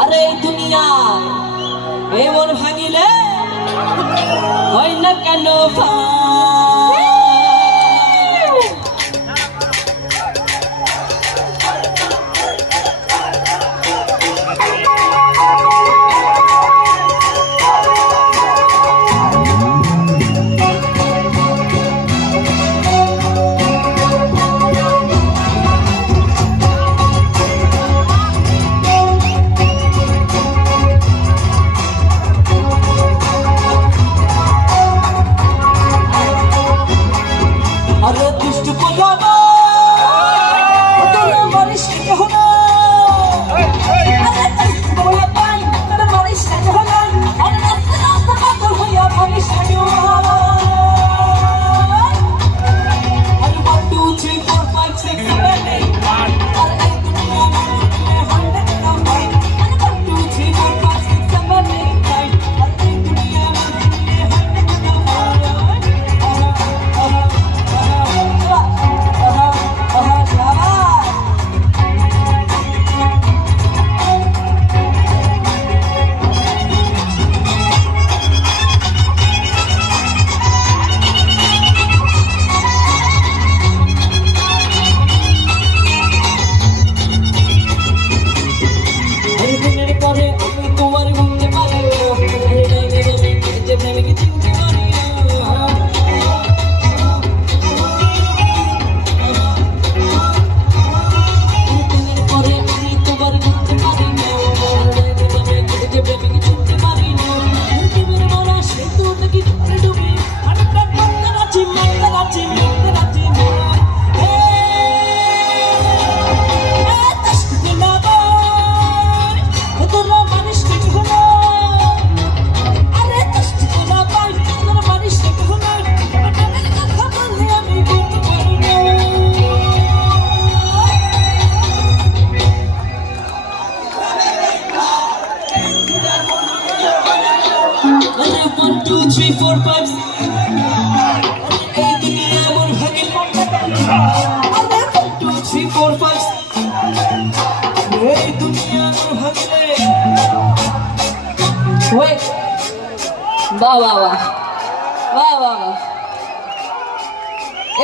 আরে দুনিয়া এমন ভাঙিলে হয় না কেন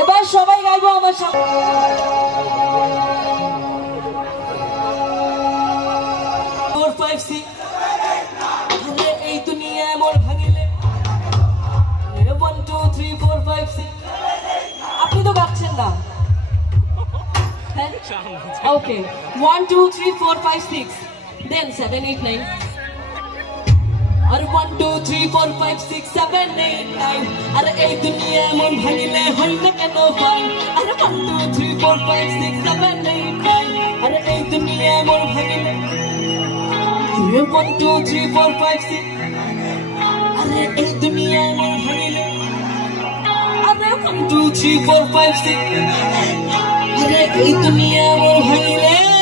এবার সবাই গাইবো আমার সাথে। 4 5 6 এই দুনিয়া এমন ভাঙিলে 1 2 3 4 5 6 আপনি তো গাচ্ছেন না। ওকে 1 2 3 4 5 6 দেন 7 8 9 अरे 1 2 3 4 5 6 7 8 9 अरे এই দুনিয়া এমন ভাঙিলে হয় না কেন ফাইন अरे 1 2 3 4 5 6 7 8 9 अरे এই দুনিয়া এমন ভাঙিলে 1 2 3 4 5 6 अरे এই দুনিয়া এমন ভাঙিলে अरे 1 2 3 4 5 6 अरे এই দুনিয়া এমন ভাঙিলে